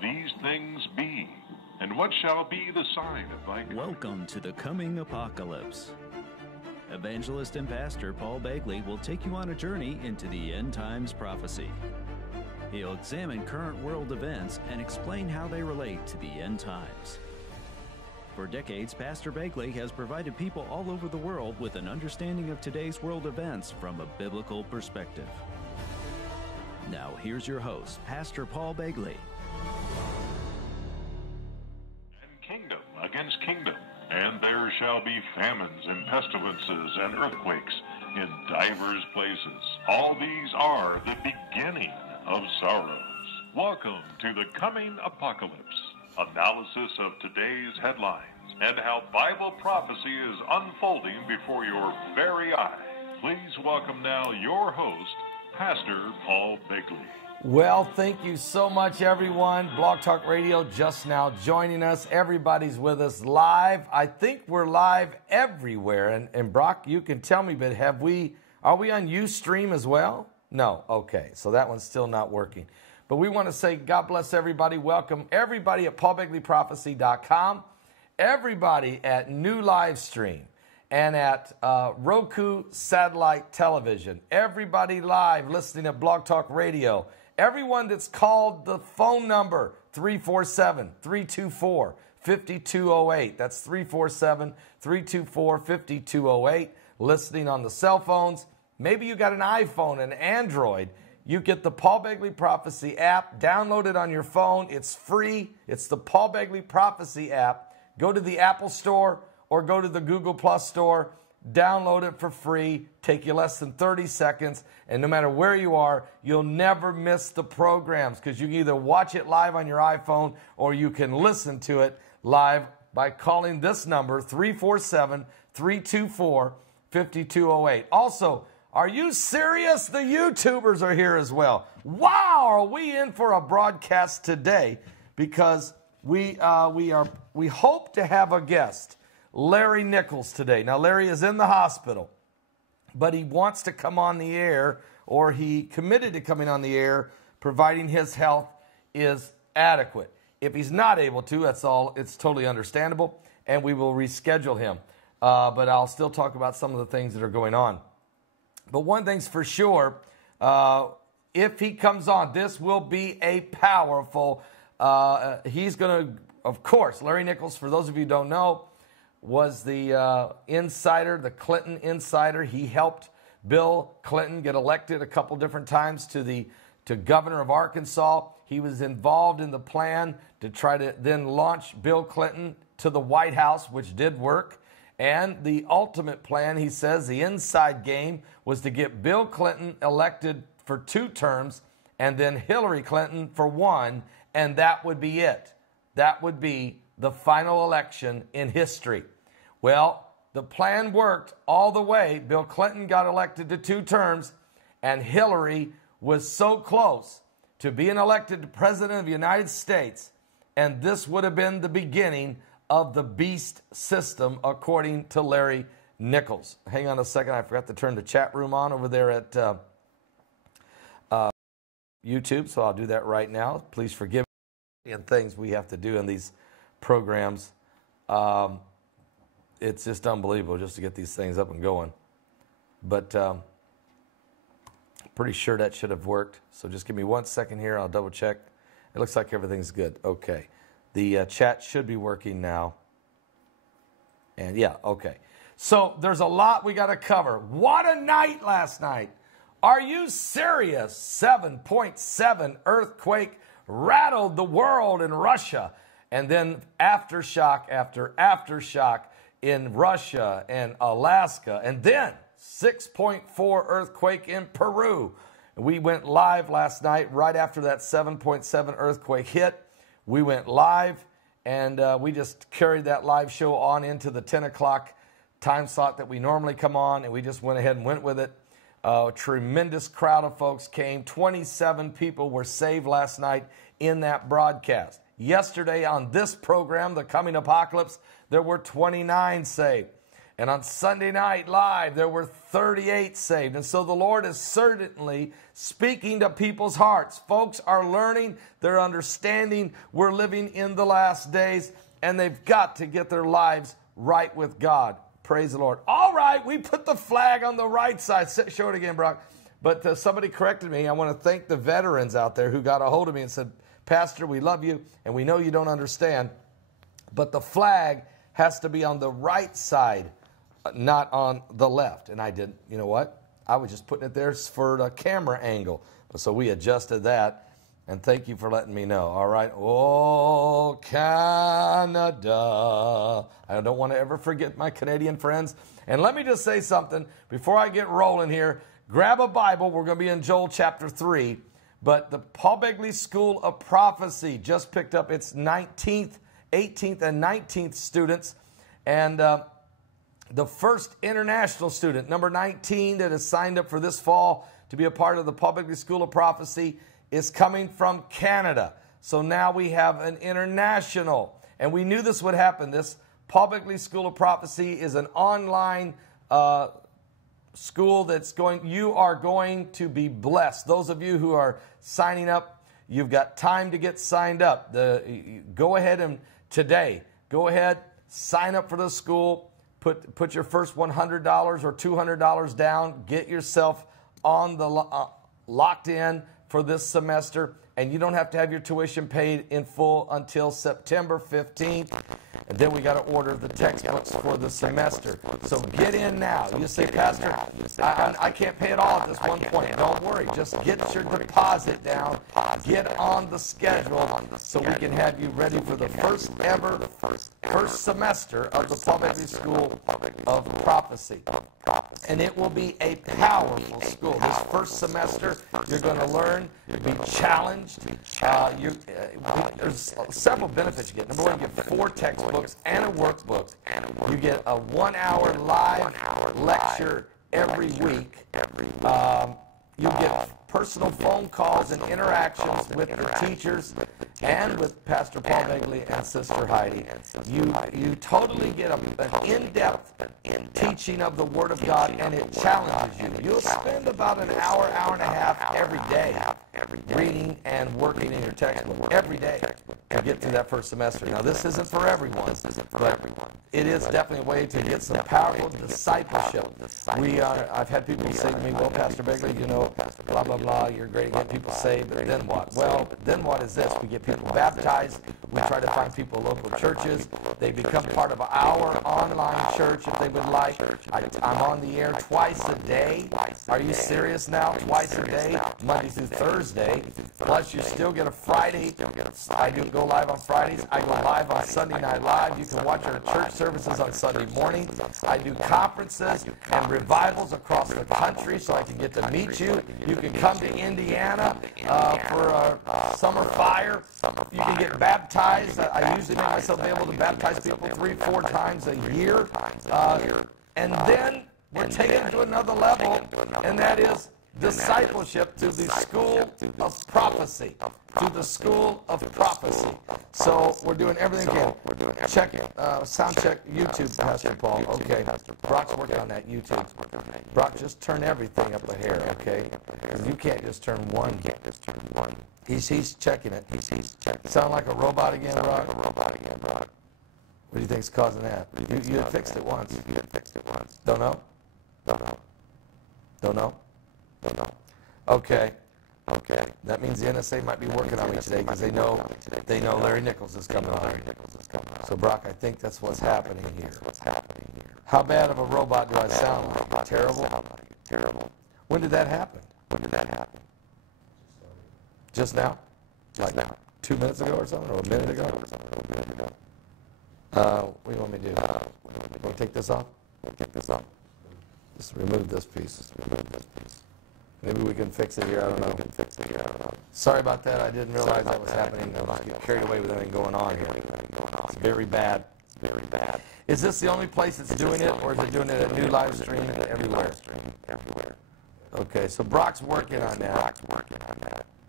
these things be? And what shall be the sign of thy coming? Welcome to the coming apocalypse. Evangelist and pastor Paul Begley will take you on a journey into the end times prophecy. He'll examine current world events and explain how they relate to the end times. For decades, Pastor Begley has provided people all over the world with an understanding of today's world events from a biblical perspective. Now, here's your host, Pastor Paul Begley. And kingdom against kingdom, and there shall be famines and pestilences and earthquakes in divers places. All these are the beginning of sorrows. Welcome to the coming apocalypse. Analysis of today's headlines and how Bible prophecy is unfolding before your very eyes. Please welcome now your host, Pastor Paul Begley. Well, thank you so much, everyone. Blog Talk Radio just now joining us. Everybody's with us live. I think we're live everywhere. And Brock, you can tell me, but are we on Ustream as well? No. Okay. So that one's still not working. But we want to say God bless everybody. Welcome everybody at paulbegleyprophecy.com, everybody at New Livestream, and at Roku Satellite Television, everybody live listening at Blog Talk Radio, everyone that's called the phone number 347-324-5208. That's 347-324-5208, listening on the cell phones. Maybe you got an iPhone, an Android. You get the Paul Begley Prophecy app. Download it on your phone. It's free. It's the Paul Begley Prophecy app. Go to the Apple Store or go to the Google Plus Store. Download it for free. Take you less than 30 seconds. And no matter where you are, you'll never miss the programs because you can either watch it live on your iPhone or you can listen to it live by calling this number, 347-324-5208. Also, are you serious? The YouTubers are here as well. Wow, are we in for a broadcast today? Because we hope to have a guest, Larry Nichols, today. Now, Larry is in the hospital, but he wants to come on the air, or he committed to coming on the air, providing his health is adequate. If he's not able to, it's totally understandable, and we will reschedule him. But I'll still talk about some of the things that are going on. But one thing's for sure, if he comes on, this will be a powerful, he's going to, of course, Larry Nichols, for those of you who don't know, was the insider, the Clinton insider. He helped Bill Clinton get elected a couple different times to governor of Arkansas. He was involved in the plan to try to then launch Bill Clinton to the White House, which did work. And the ultimate plan, he says, the inside game was to get Bill Clinton elected for 2 terms and then Hillary Clinton for 1, and that would be it. That would be the final election in history. Well, the plan worked all the way. Bill Clinton got elected to 2 terms, and Hillary was so close to being elected to President of the United States, and this would have been the beginning of the beast system, according to Larry Nichols. Hang on a second. I forgot to turn the chat room on over there at YouTube, so I'll do that right now. Please forgive me and things we have to do in these programs. It's just unbelievable just to get these things up and going. But pretty sure that should have worked. So just give me 1 second here. I'll double check. It looks like everything's good. Okay. The chat should be working now. And yeah, okay. So there's a lot we got to cover. What a night last night. Are you serious? 7.7 earthquake rattled the world in Russia. And then aftershock after aftershock in Russia and Alaska. And then 6.4 earthquake in Peru. We went live last night right after that 7.7 earthquake hit. We went live, and we just carried that live show on into the 10 o'clock time slot that we normally come on, and we just went ahead and went with it. A tremendous crowd of folks came. 27 people were saved last night in that broadcast. Yesterday on this program, The Coming Apocalypse, there were 29 saved. And on Sunday night live, there were 38 saved. And so the Lord is certainly speaking to people's hearts. Folks are learning, they're understanding we're living in the last days, and they've got to get their lives right with God. Praise the Lord. All right, we put the flag on the right side. Show it again, Brock. But somebody corrected me. I want to thank the veterans out there who got a hold of me and said, Pastor, we love you, and we know you don't understand, but the flag has to be on the right side, not on the left. And I did, you know what? I was just putting it there for the camera angle. So we adjusted that. And thank you for letting me know. All right. Oh, Canada. I don't want to ever forget my Canadian friends. And let me just say something before I get rolling here. Grab a Bible. We're going to be in Joel chapter 3. But the Paul Begley School of Prophecy just picked up its 19th, 18th, and 19th students. And the first international student, number 19, that is signed up for this fall to be a part of the Paul Begley School of Prophecy is coming from Canada. So now we have an international. And we knew this would happen. This Paul Begley School of Prophecy is an online school that's you are going to be blessed. Those of you who are signing up, you've got time to get signed up. Go ahead and today, go ahead, sign up for the school. Put your first $100 or $200 down. Get yourself on the locked in for this semester, and you don't have to have your tuition paid in full until September 15th. And then we got to order the textbooks for the semester. So get in now. You say, Pastor, I can't pay it all at this one point. Don't worry. Just get your deposit down. Get on the schedule so we can have you ready for the first semester of the Paul Begley School of Prophecy. And it will be a powerful school. This first semester, you're going to learn, be challenged. There's several benefits you get. Number one, you get 4 textbooks and a workbook. You get a 1-hour live lecture every week. You get personal phone calls and interactions with the teachers and with Pastor Paul Begley and Sister Heidi. You totally get an in-depth teaching of the Word of God, and it challenges you. You'll spend about an hour, hour and a half every day reading and working in your textbook every day to get through that first semester. Now, this isn't for everyone, but it is definitely a way to get some powerful discipleship. I've had people say to me, well, Pastor Begley, you know, blah, blah, blah, you're great to get people saved, but then what? Well, then what is this? We get people baptized. We try to find people local churches. They become part of our online church if they would like. I'm on the air twice a day. Are you serious now? Twice a day, Monday through Thursday. Plus, you still get a Friday. I do go live on Fridays. I go live on Sunday Night Live. You can watch our church services on Sunday morning. I do conferences and revivals across the country so I can get to meet you. You can come to Indiana for a summer fire. You can get baptized. I usually make myself able to baptize people 3-4 times a year. And then we're taken to another level, and that is discipleship to the School of Prophecy. To the School of Prophecy. So we're doing everything we can. Check it. Sound check YouTube, Pastor Paul. Okay. Brock's working on that YouTube. Brock, just turn everything up a hair, okay? You can't just turn one. He's checking it. Sound like a robot again, Brock? What do you think's causing that? You had fixed it once. Don't know? Don't know? Okay. That means the NSA might be working on me today because they know Larry Nichols is coming on. So Brock, I think that's what's happening here. How bad of a robot do I sound like? Terrible? When did that happen? Just now? Like 2 minutes ago or something? Or a minute ago? What do you want me to do? Want to take this off? Just remove this piece. Maybe we can fix it here. I don't know. Sorry about that. I didn't realize that was happening. I was getting carried away with everything going on here. It's very bad. Is this the only place that's doing it, or is it doing it at New Live Stream everywhere? Okay, so Brock's working on that.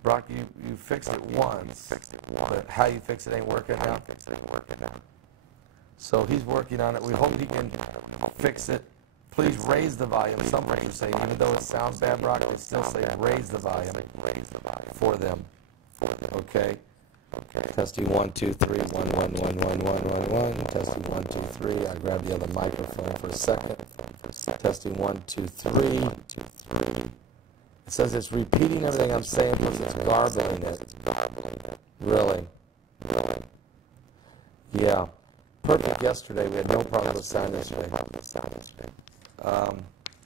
Brock, you fixed it once, but how you fix it ain't working now. So he's working on it. We hope he can fix it. Please raise the volume. Some people say, even though it sounds bad, Brock, they still say raise the volume for them. Okay? Testing 1, 2, 3, 1, 1, 1, 1, 1, 1, 1. Testing 1, 2, 3. I grabbed the other microphone for a second. Testing 1, 2, 3. It says it's repeating everything I'm saying because it's garbling it. Really? Yeah. Perfect yesterday. We had no problem with sound yesterday. Does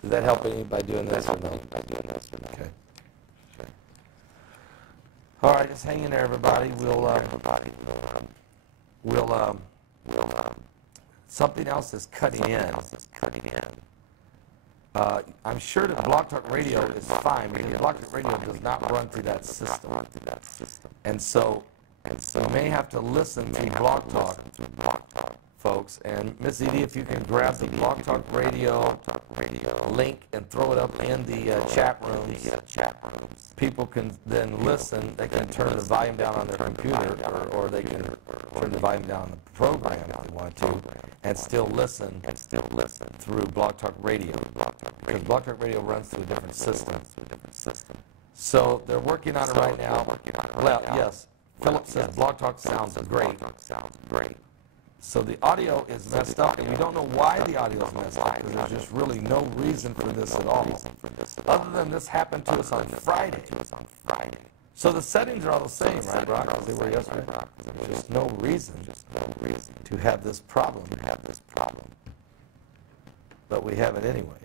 that help any by doing this or no? Okay. All right, just hang in there, everybody. Something else is cutting in. I'm sure that Blog Talk Radio is fine because Blog Talk Radio does not run through that system. And so you may have to listen to Blog Talk, folks. And Miss Edie, if you can grab the Blog Talk Radio link and throw it up in the chat rooms, people can then listen. They can turn the volume down on their computer, or they can turn the volume down on the program if they want to, and still listen through Blog Talk Radio. Because Blog Talk Radio runs through a different system. So they're working on it right now. Well, yes. Philip says Blog Talk sounds great. So the audio is messed up, and we don't know why the audio is messed up, because there's just really no reason for this at all. Other than this happened to us on Friday. So the settings are all the same, right, Brock, as they were yesterday? There's just no reason to have this problem. But we have it anyway.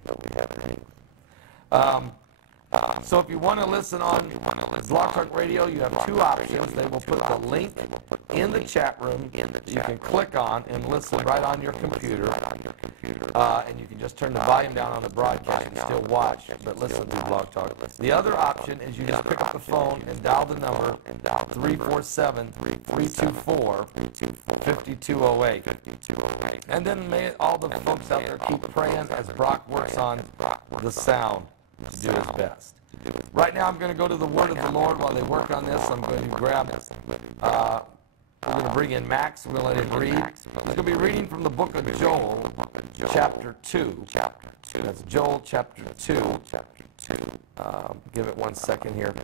So if you want to listen on Blog Talk Radio, you have two options. They will put the link in the chat room. You can click on and listen right on your computer. And you can just turn the volume down on the broadcast and still watch, but listen to Blog Talk. The other option is you just pick up the phone and dial the number 347-324-5208. And then may all the folks out there keep praying as Brock works on the sound to do his best. Right now I'm going to go to the Word of the Lord while they work on this. I'm going to grab, we're going to bring in Max. We'll let him read. He's going to be reading from the book of Joel, chapter 2. That's Joel, chapter 2. Give it 1 second here.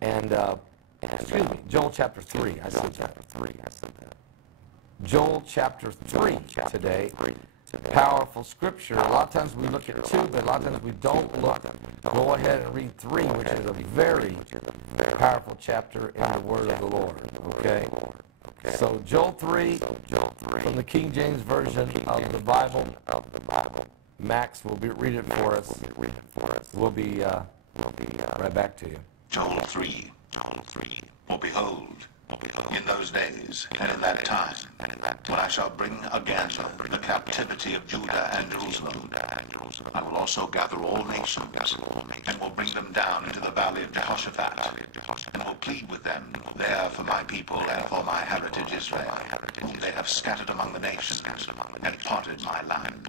And, excuse me, Joel, chapter 3. I said chapter 3. Joel, chapter 3 today. Powerful scripture. A lot of times we look at 2, but a lot of times we don't look. Go ahead and read 3, which is a very powerful chapter in the Word of the Lord. Okay? So Joel 3, from the King James Version of the Bible. Max will read it for us. We'll be right back to you. Joel 3. For behold, in those days and in that time, when I shall bring again the captivity of Judah and Jerusalem, I will also gather all nations, and will bring them down into the valley of Jehoshaphat, and will plead with them there for my people and for my heritage Israel, whom they have scattered among the nations, and parted my land.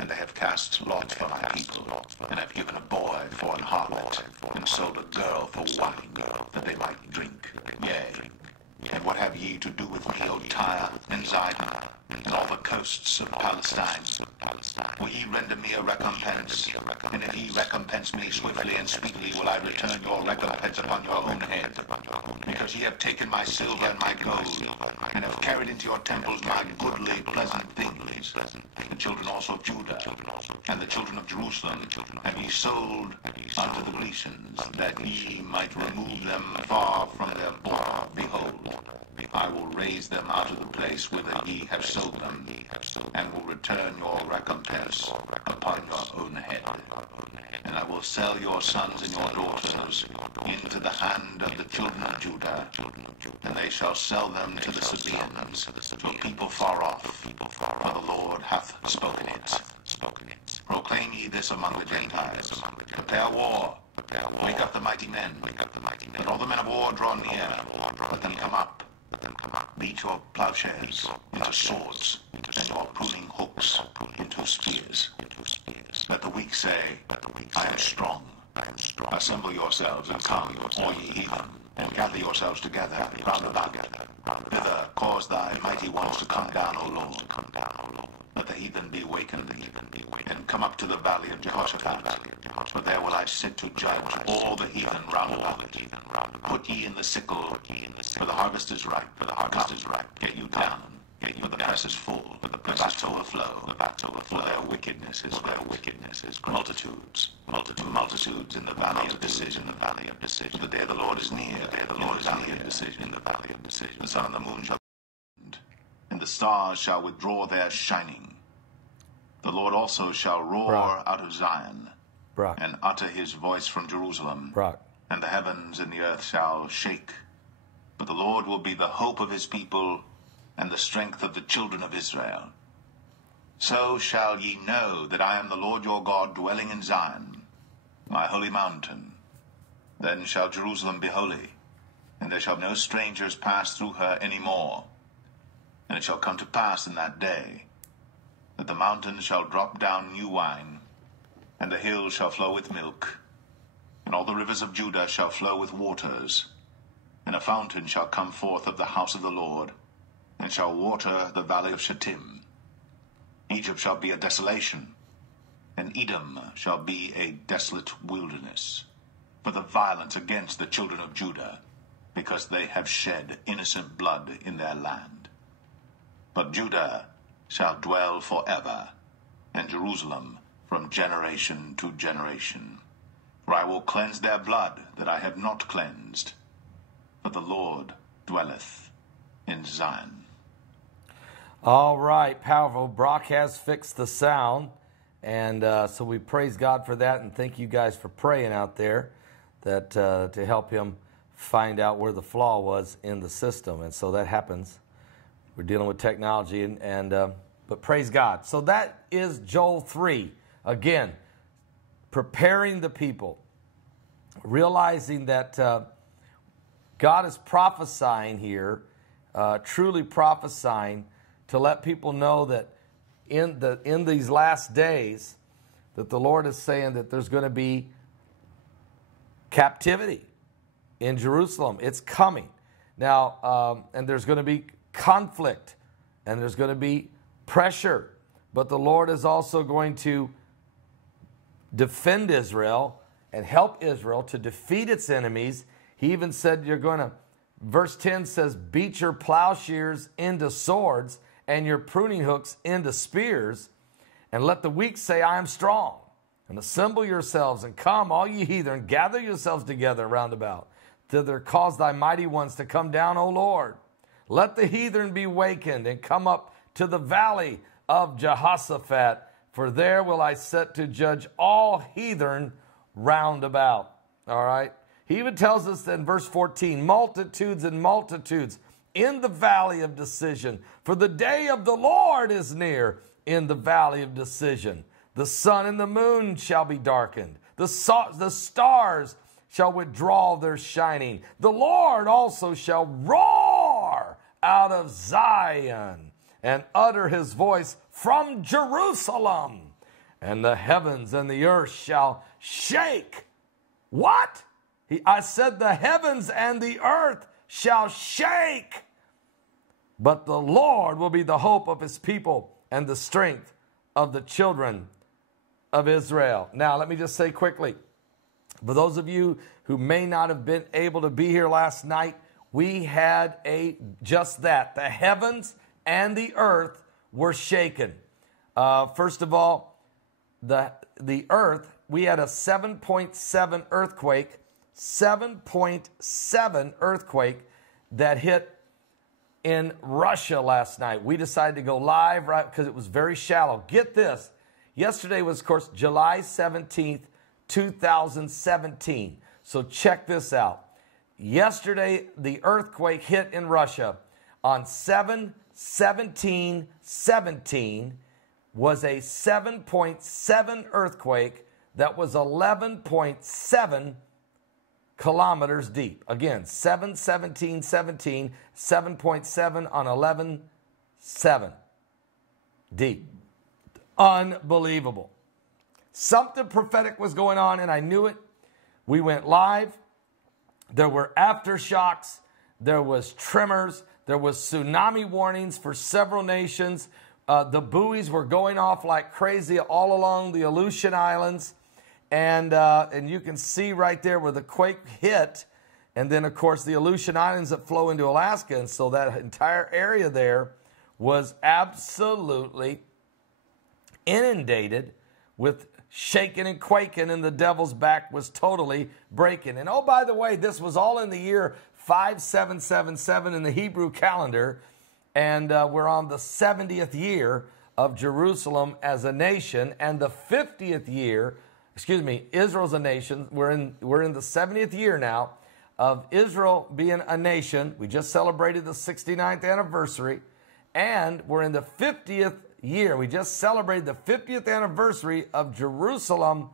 And they have cast lot for my people, and have given a boy for an harlot, and sold a girl for wine, that they might drink. Yea, and what have ye to do with me, O Tyre and Zidon, and all the coasts of Palestine? Will ye render me a recompense? And if ye recompense me swiftly and speedily, will I return your recompense upon your own head? Because ye have taken my silver and my gold, and have carried into your temples my goodly, pleasant things. The children also of Judah, and the children of Jerusalem, have ye sold unto the Grecians, that ye might remove them far from their border. Behold, I will raise them out of the place whither ye have sold them, and will return your recompense upon your own head. And I will sell your sons and your daughters into the hand of the children of Judah, and they shall sell them to the Sabaeans, to a people far off, for the Lord hath spoken it. Proclaim ye this among the Gentiles. Prepare war. Wake up the mighty men. Let all the men of war draw near. Let them come up. Beat your plowshares into swords, and your pruning hooks into spears. Let the weak say, I am strong. Assemble yourselves and come, all ye heathen, and gather yourselves together round about. Thither cause thy mighty ones to come down, O Lord. Let the heathen be wakened, and come up to the valley of Jehoshaphat. For there will I sit to judge all the heathen round about. Put ye in the sickle, for the harvest is ripe. Get you down, for the press is full, the vats overflow. For their wickedness is multitudes in the valley of decision. The day of the Lord is near. The valley of decision. The sun and the moon shall end, and the stars shall withdraw their shining. The Lord also shall roar out of Zion, and utter his voice from Jerusalem, and the heavens and the earth shall shake. But the Lord will be the hope of his people, and the strength of the children of Israel. So shall ye know that I am the Lord your God, dwelling in Zion, my holy mountain. Then shall Jerusalem be holy, and there shall no strangers pass through her any more. And it shall come to pass in that day, that the mountains shall drop down new wine, and the hills shall flow with milk, and all the rivers of Judah shall flow with waters, and a fountain shall come forth of the house of the Lord, and shall water the valley of Shittim. Egypt shall be a desolation, and Edom shall be a desolate wilderness, for the violence against the children of Judah, because they have shed innocent blood in their land. But Judah shall dwell forever, and Jerusalem from generation to generation. For I will cleanse their blood that I have not cleansed, for the Lord dwelleth in Zion. All right, powerful. Brock has fixed the sound, and so we praise God for that, and thank you guys for praying out there that to help him find out where the flaw was in the system, and so that happens. We're dealing with technology, but praise God. So that is Joel 3. Again, preparing the people, realizing that God is prophesying here, truly prophesying, to let people know that in these last days that the Lord is saying that there's going to be captivity in Jerusalem. It's coming. Now, and there's going to be conflict, and there's going to be pressure, but the Lord is also going to defend Israel and help Israel to defeat its enemies. He even said verse 10 says, beat your plowshares into swords and your pruning hooks into spears, and let the weak say, I am strong. And assemble yourselves, and come, all ye heathen, gather yourselves together round about. Thither cause thy mighty ones to come down, O Lord. Let the heathen be wakened, and come up to the valley of Jehoshaphat, for there will I set to judge all heathen round about. All right? He even tells us in verse 14, multitudes and multitudes in the valley of decision. For the day of the Lord is near in the valley of decision. The sun and the moon shall be darkened. The stars shall withdraw their shining. The Lord also shall roar out of Zion and utter his voice from Jerusalem. And the heavens and the earth shall shake. What? I said the heavens and the earth shall shake. But the Lord will be the hope of his people and the strength of the children of Israel. Now, let me just say quickly, for those of you who may not have been able to be here last night, we had just that. The heavens and the earth were shaken. First of all, the earth, we had a 7.7 earthquake, 7.7 earthquake that hit in Russia last night. We decided to go live right because it was very shallow. Get this. Yesterday was, of course, July 17th, 2017. So check this out. Yesterday, the earthquake hit in Russia on 7/17/17 was a 7.7 earthquake that was 11.7 kilometers deep. Again, 7/17/17, 7.7 on 11/7 deep. Unbelievable. Something prophetic was going on, and I knew it. We went live. There were aftershocks. There was tremors. There was tsunami warnings for several nations. The buoys were going off like crazy all along the Aleutian Islands. And you can see right there where the quake hit. And then, of course, the Aleutian Islands that flow into Alaska. And so that entire area there was absolutely inundated with shaking and quaking, and the devil's back was totally breaking. And oh, by the way, this was all in the year 5777 in the Hebrew calendar. And we're on the 70th year of Jerusalem as a nation, and the 50th year, Israel's a nation. We're in the 70th year now of Israel being a nation. We just celebrated the 69th anniversary, and we're in the 50th year. We just celebrated the 50th anniversary of Jerusalem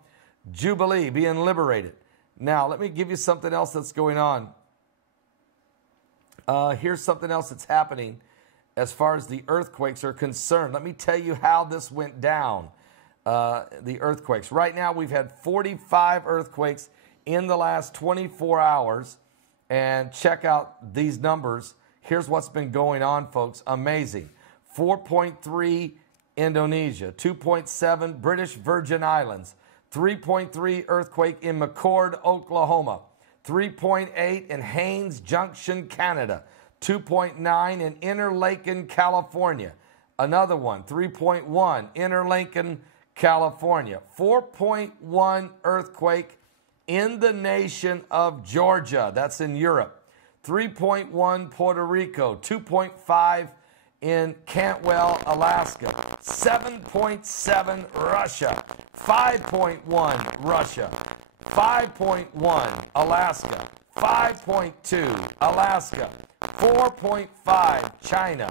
Jubilee, being liberated. Now, let me give you something else that's going on. Here's something else that's happening as far as the earthquakes are concerned. Let me tell you how this went down, the earthquakes. Right now, we've had 45 earthquakes in the last 24 hours. And check out these numbers. Here's what's been going on, folks. Amazing. 4.3 Indonesia, 2.7 British Virgin Islands, 3.3 earthquake in McCord, Oklahoma, 3.8 in Haines Junction, Canada, 2.9 in Interlaken, California. Another one, 3.1, Interlaken, California. 4.1 earthquake in the nation of Georgia. That's in Europe. 3.1 Puerto Rico. 2.5 in Cantwell, Alaska. 7.7 Russia. 5.1 Russia. 5.1 Alaska. 5.2 Alaska. 4.5 China.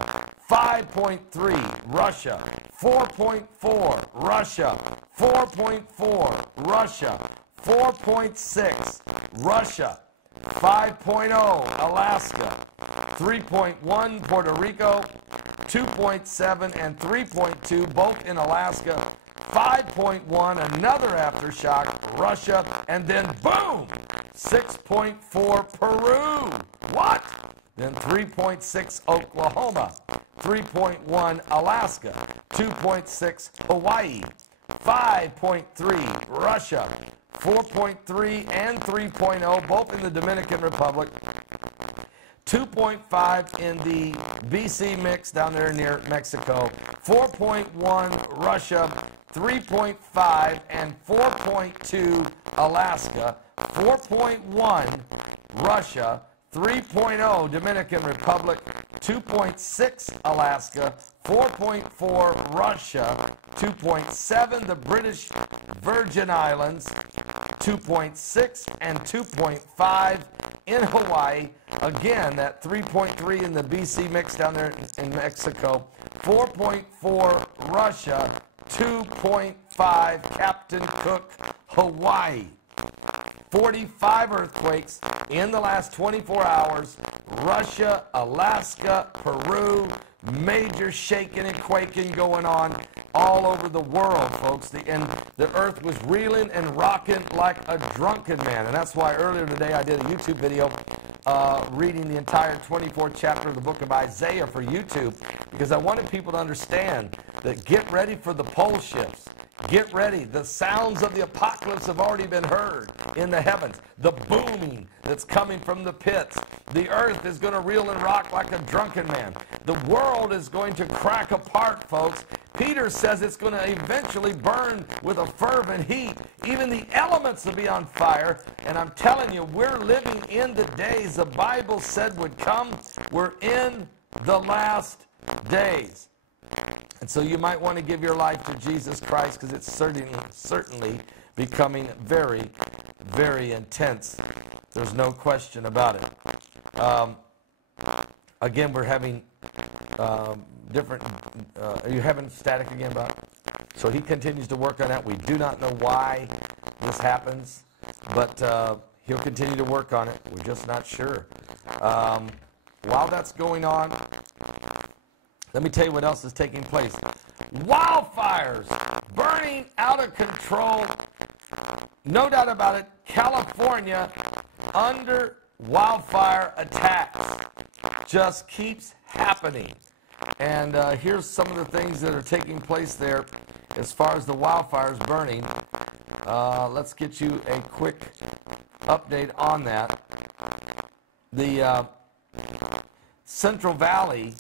5.3 Russia. 4.4 Russia. 4.4 Russia. 4.6 Russia. 5.0 Alaska. 3.1 Puerto Rico. 2.7 and 3.2 both in Alaska. 5.1 another aftershock, Russia, and then boom, 6.4 Peru. What? Then 3.6 Oklahoma, 3.1 Alaska, 2.6 Hawaii, 5.3 Russia, 4.3 and 3.0 both in the Dominican Republic, 2.5 in the BC mix down there near Mexico, 4.1 Russia, 3.5 and 4.2 Alaska, 4.1 Russia, 3.0 Dominican Republic, 2.6 Alaska, 4.4 Russia, 2.7 the British Virgin Islands, 2.6 and 2.5 in Hawaii. Again, that 3.3 in the BC mix down there in Mexico, 4.4 Russia, 2.5 Captain Cook, Hawaii. 45 earthquakes in the last 24 hours. Russia, Alaska, Peru, major shaking and quaking going on all over the world, folks. And the earth was reeling and rocking like a drunken man. And that's why earlier today I did a YouTube video reading the entire 24th chapter of the book of Isaiah for YouTube, because I wanted people to understand that get ready for the pole shifts. Get ready. The sounds of the apocalypse have already been heard in the heavens. The booming that's coming from the pits. The earth is going to reel and rock like a drunken man. The world is going to crack apart, folks. Peter says it's going to eventually burn with a fervent heat. Even the elements will be on fire. And I'm telling you, we're living in the days the Bible said would come. We're in the last days. And so you might want to give your life to Jesus Christ, because it's certainly becoming very, very intense. There's no question about it. Again, we're having different... are you having static again, Bob? So he continues to work on that. We do not know why this happens, but he'll continue to work on it. We're just not sure. While that's going on, let me tell you what else is taking place. Wildfires burning out of control no doubt about it, California under wildfire attacks just keeps happening. And here's some of the things that are taking place there as far as the wildfires burning. Let's get you a quick update on that. The Central Valley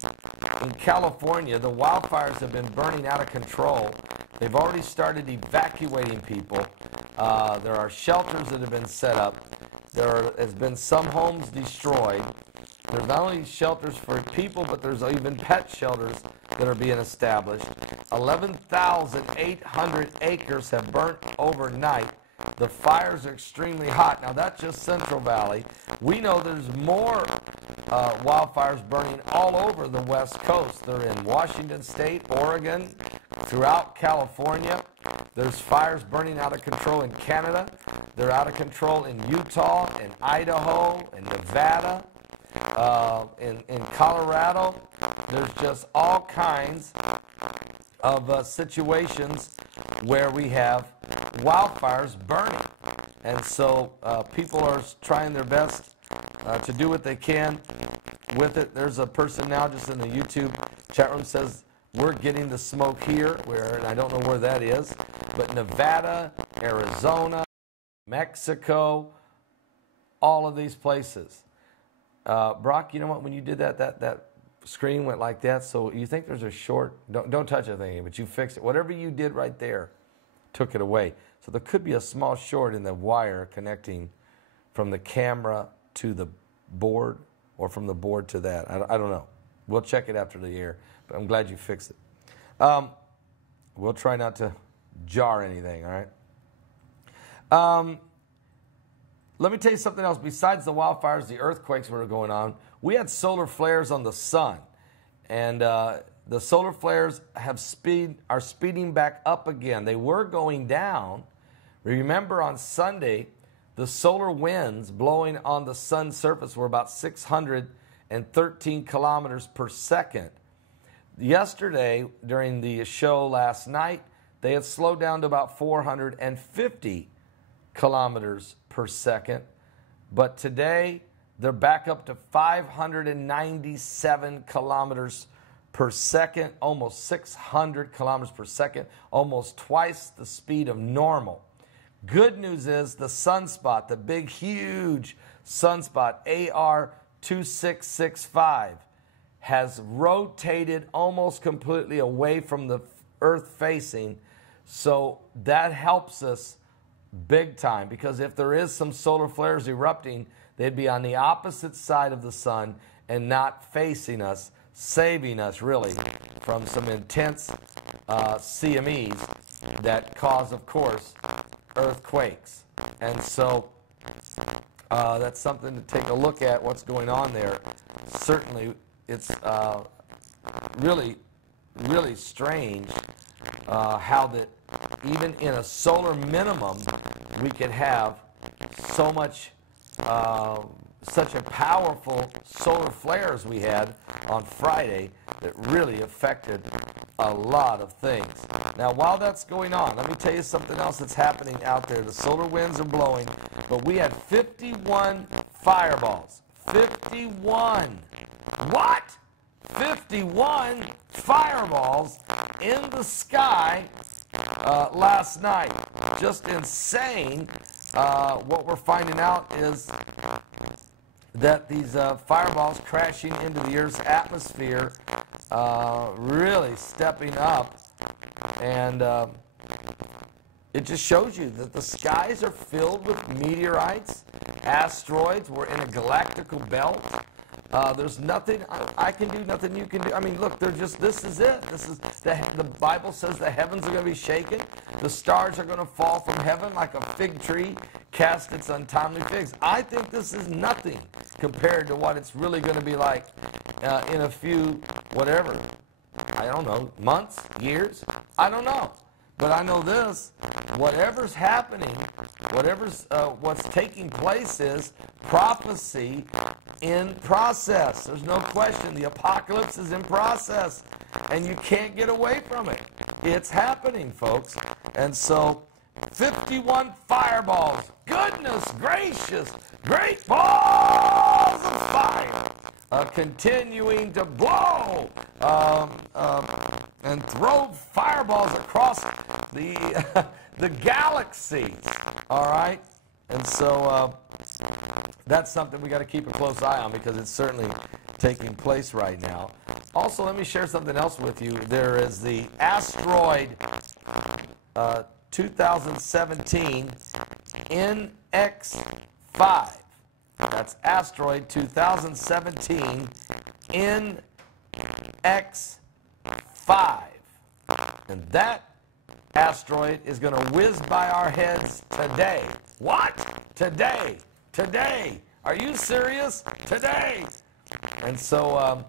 in California, the wildfires have been burning out of control. They've already started evacuating people. There are shelters that have been set up. There has been some homes destroyed. There's not only shelters for people, but there's even pet shelters that are being established. 11,800 acres have burnt overnight. The fires are extremely hot. Now, that's just Central Valley. We know there's more wildfires burning all over the West Coast. They're in Washington State, Oregon, throughout California. There's fires burning out of control in Canada. They're out of control in Utah, in Idaho, in Nevada, in Colorado. There's just all kinds of situations where we have wildfires burning. And so people are trying their best to do what they can with it. There's a person now just in the YouTube chat room says, we're getting the smoke here, and I don't know where that is, but Nevada, Arizona, Mexico, all of these places. Brock, you know what? When you did that screen went like that, so you think there's a short, don't touch anything, but you fixed it. Whatever you did right there took it away. So there could be a small short in the wire connecting from the camera to the board or from the board to that. I don't know. We'll check it after the air, but I'm glad you fixed it. We'll try not to jar anything, all right? Let me tell you something else. Besides the wildfires, the earthquakes that were going on, we had solar flares on the sun. And the solar flares are speeding back up again. They were going down. Remember on Sunday, the solar winds blowing on the sun's surface were about 613 kilometers per second. Yesterday, during the show last night, they had slowed down to about 450 kilometers per second. But today, they're back up to 597 kilometers per second, almost 600 kilometers per second, almost twice the speed of normal. Good news is the sunspot, the big, huge sunspot, AR2665, has rotated almost completely away from the Earth facing. So that helps us big time, because if there is some solar flares erupting, they'd be on the opposite side of the sun and not facing us, saving us really from some intense CMEs that cause, of course, earthquakes. And so that's something to take a look at, what's going on there. Certainly, it's really, really strange how that even in a solar minimum, we could have so much, such a powerful solar flare as we had on Friday that really affected a lot of things. Now, while that's going on, let me tell you something else that's happening out there. The solar winds are blowing, but we had 51 fireballs. 51. What? 51 fireballs in the sky last night. Just insane. What we're finding out is that these fireballs crashing into the Earth's atmosphere, really stepping up, and it just shows you that the skies are filled with meteorites, asteroids. We're in a galactical belt. There's nothing I can do, nothing you can do. I mean, look, they're just, this is it. This is the Bible says the heavens are going to be shaken. The stars are going to fall from heaven like a fig tree cast its untimely figs. I think this is nothing compared to what it's really going to be like in a few, whatever, I don't know, months, years, I don't know. But I know this, whatever's happening, what's taking place is prophecy in process. There's no question. The apocalypse is in process, and you can't get away from it. It's happening, folks. And so 51 fireballs. Goodness gracious. Great balls of fire. Continuing to blow and throw fireballs across the, the galaxies. All right? And so that's something we got to keep a close eye on because it's certainly taking place right now. Also, let me share something else with you. There is the Asteroid 2017 NX5. That's Asteroid 2017 NX5. And that asteroid is going to whiz by our heads today. What? Today. Today. Are you serious? Today. And so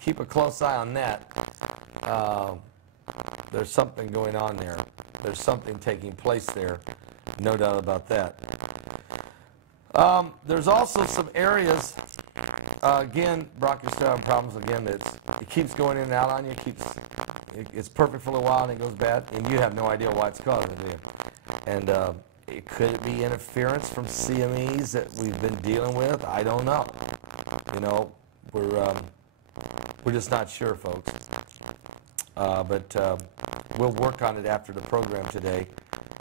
keep a close eye on that. There's something going on there. There's something taking place there. No doubt about that. There's also some areas, again, Brock, you're still having problems. Again, it keeps going in and out on you. It's perfect for a while and it goes bad, and you have no idea why it's causing it, do you? And it could be interference from CMEs that we've been dealing with. I don't know. You know, we're just not sure, folks. But we'll work on it after the program today,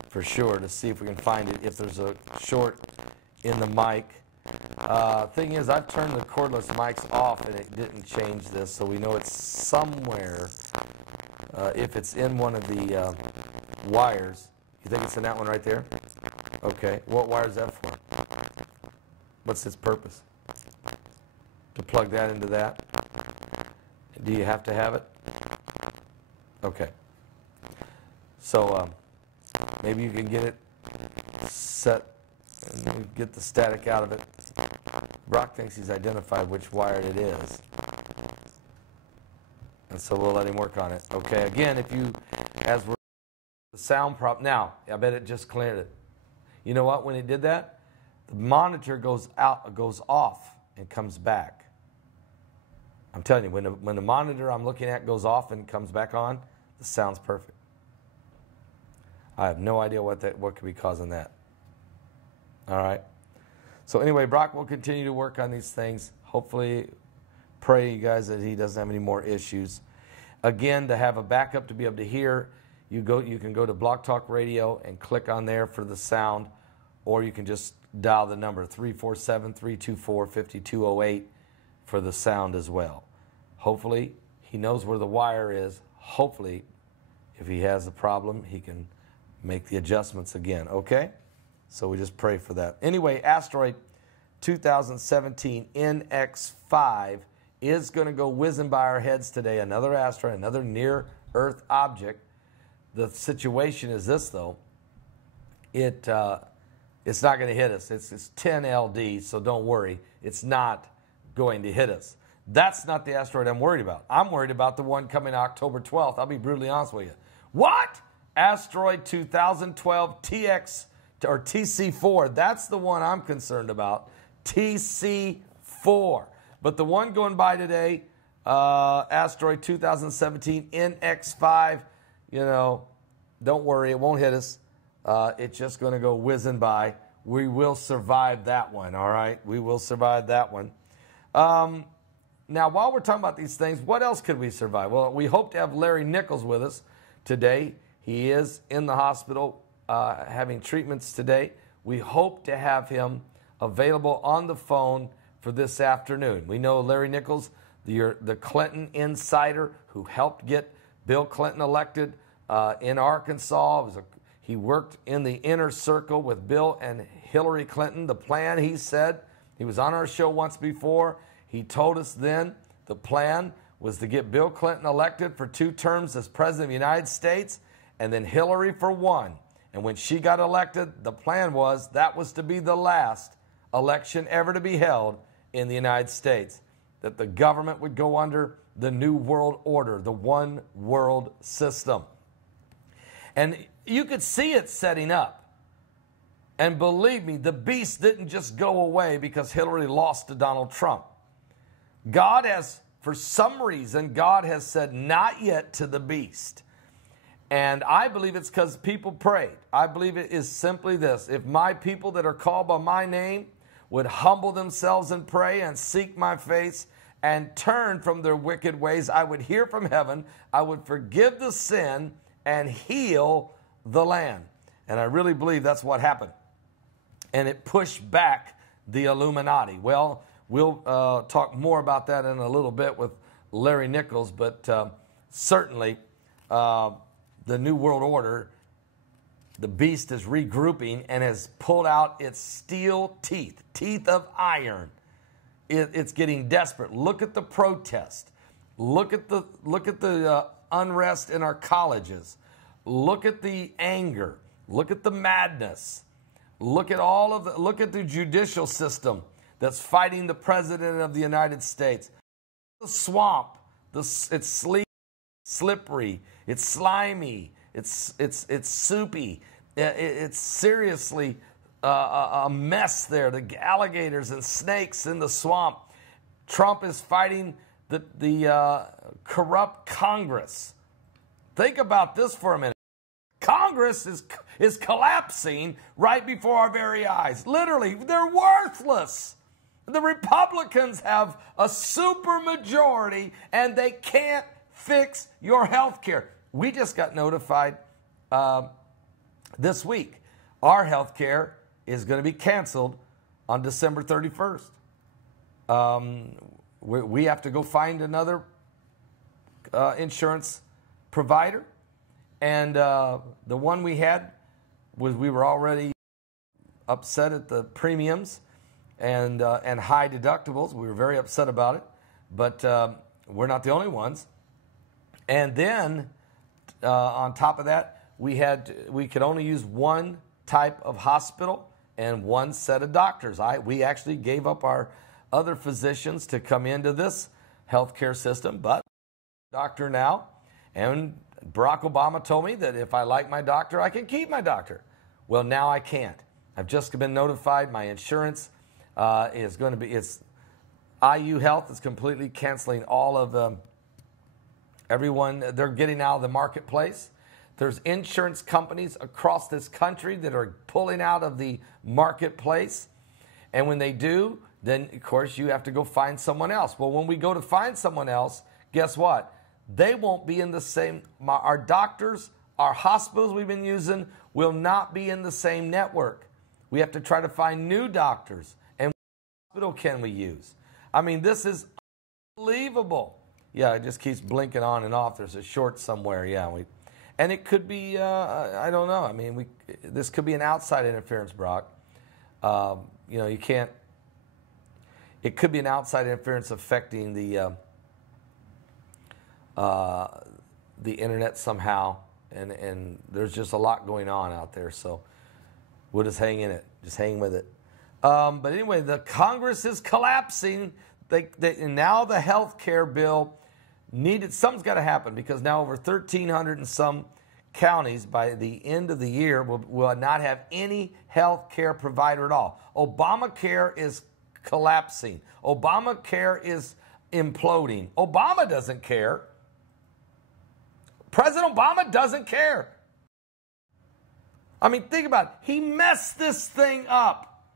for sure, to see if we can find it. If there's a short in the mic. Thing is, I've turned the cordless mics off and it didn't change this, so we know it's somewhere. If it's in one of the wires, you think it's in that one right there? Okay, what wire is that for? What's its purpose? To plug that into that? Do you have to have it? Okay. So maybe you can get it set and get the static out of it. Brock thinks he's identified which wire it is. And so we'll let him work on it. Okay, again, if you, as we're the sound prop, now, I bet it just cleared it. You know what, when it did that, the monitor goes off and comes back. I'm telling you, when the monitor I'm looking at goes off and comes back on, the sound's perfect. I have no idea what could be causing that. All right. So anyway, Brock will continue to work on these things. Hopefully, pray, you guys, that he doesn't have any more issues. Again, to have a backup to be able to hear, you can go to Blog Talk Radio and click on there for the sound, or you can just dial the number 347-324-5208 for the sound as well. Hopefully, he knows where the wire is. Hopefully, if he has a problem, he can make the adjustments again, okay? So we just pray for that. Anyway, Asteroid 2017 NX5 is going to go whizzing by our heads today. Another asteroid, another near-Earth object. The situation is this, though. It's not going to hit us. It's 10 LD, so don't worry. It's not going to hit us. That's not the asteroid I'm worried about. I'm worried about the one coming October 12th. I'll be brutally honest with you. What? Asteroid 2012 TX or TC4. That's the one I'm concerned about. TC4. But the one going by today, Asteroid 2017 NX5, you know, don't worry, it won't hit us. It's just going to go whizzing by. We will survive that one, all right? We will survive that one. Now, while we're talking about these things, what else could we survive? Well, we hope to have Larry Nichols with us today. He is in the hospital having treatments today. We hope to have him available on the phone for this afternoon. We know Larry Nichols, the Clinton insider who helped get Bill Clinton elected in Arkansas. He worked in the inner circle with Bill and Hillary Clinton. The plan, he said, he was on our show once before. He told us then the plan was to get Bill Clinton elected for 2 terms as president of the United States and then Hillary for 1. And when she got elected, the plan was that was to be the last election ever to be held in the United States, that the government would go under the New World Order, the one world system. And you could see it setting up. And believe me, the beast didn't just go away because Hillary lost to Donald Trump. God has, for some reason, God has said not yet to the beast. And I believe it's because people prayed. I believe it is simply this. If my people that are called by my name would humble themselves and pray and seek my face and turn from their wicked ways, I would hear from heaven, I would forgive the sin and heal the land. And I really believe that's what happened. And it pushed back the Illuminati. Well, we'll talk more about that in a little bit with Larry Nichols, but certainly the New World Order, the beast is regrouping and has pulled out its steel teeth of iron. It's getting desperate. Look at the protest. Look at the unrest in our colleges. Look at the anger. Look at the madness. Look at the judicial system that's fighting the president of the United States. The swamp. It's slippery. It's slimy. It's soupy. It's seriously a mess there. The alligators and snakes in the swamp. Trump is fighting the corrupt Congress. Think about this for a minute. Congress is collapsing right before our very eyes. Literally, they're worthless. The Republicans have a super majority and they can't fix your health care. We just got notified this week. Our health care is going to be canceled on December 31st. We have to go find another insurance provider. And the one we had was we were already upset at the premiums and high deductibles. We were very upset about it, but we're not the only ones. And then on top of that, we could only use one type of hospital and one set of doctors. We actually gave up our other physicians to come into this healthcare system, but doctor now. And Barack Obama told me that if I like my doctor, I can keep my doctor. Well, now I can't. I've just been notified my insurance is going to be, IU Health is completely canceling all of everyone. They're getting out of the marketplace. There's insurance companies across this country that are pulling out of the marketplace. And when they do, then, of course, you have to go find someone else. Well, when we go to find someone else, guess what? They won't be in the same, our doctors, our hospitals we've been using will not be in the same network. We have to try to find new doctors. And what hospital can we use? I mean, this is unbelievable. Yeah, it just keeps blinking on and off. There's a short somewhere. Yeah, and it could be, I don't know. I mean, this could be an outside interference, Brock. You can't, it could be an outside interference affecting the internet somehow, and there's just a lot going on out there, so we'll just hang in it, just hang with it. But anyway, the Congress is collapsing. And now the health care bill something's got to happen, because now over 1,300 and some counties by the end of the year will not have any health care provider at all. Obamacare is collapsing. Obamacare is imploding. Obama doesn't care. President Obama doesn't care. I mean, think about it. He messed this thing up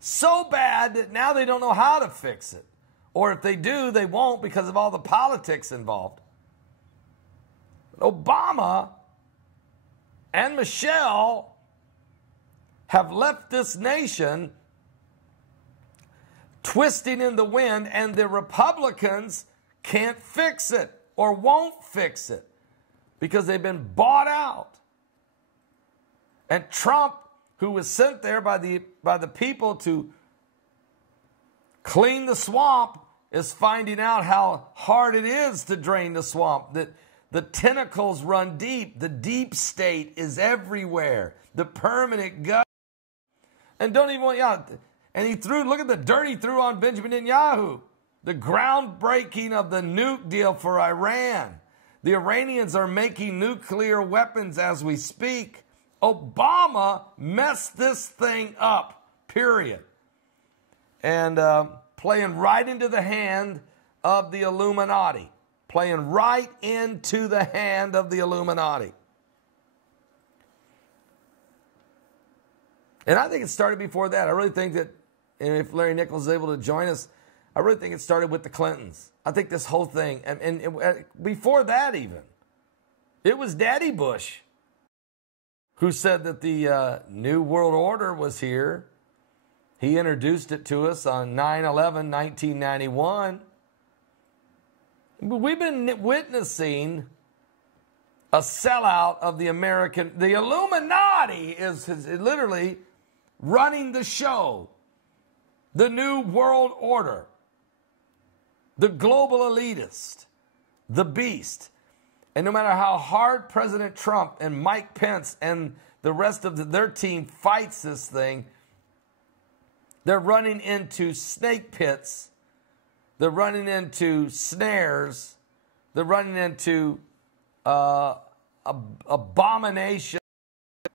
so bad that now they don't know how to fix it. Or if they do, they won't, because of all the politics involved. Obama and Michelle have left this nation twisting in the wind, and the Republicans can't fix it or won't fix it because they've been bought out. And Trump, who was sent there by the people to clean the swamp, is finding out how hard it is to drain the swamp, that the tentacles run deep. The deep state is everywhere. The permanent government. And don't even want, and look at the dirt he threw on Benjamin Netanyahu. The groundbreaking of the nuke deal for Iran. The Iranians are making nuclear weapons as we speak. Obama messed this thing up, period. And playing right into the hand of the Illuminati. Playing right into the hand of the Illuminati. And I think it started before that. I really think that, and if Larry Nichols is able to join us, I really think it started with the Clintons. I think this whole thing, before that even, it was Daddy Bush who said that the New World Order was here. He introduced it to us on 9/11/1991. We've been witnessing a sellout of the Illuminati is literally running the show. The New World Order. The global elitist. The beast. And no matter how hard President Trump and Mike Pence and the rest of their team fights this thing, they're running into snake pits. They're running into snares. They're running into abomination.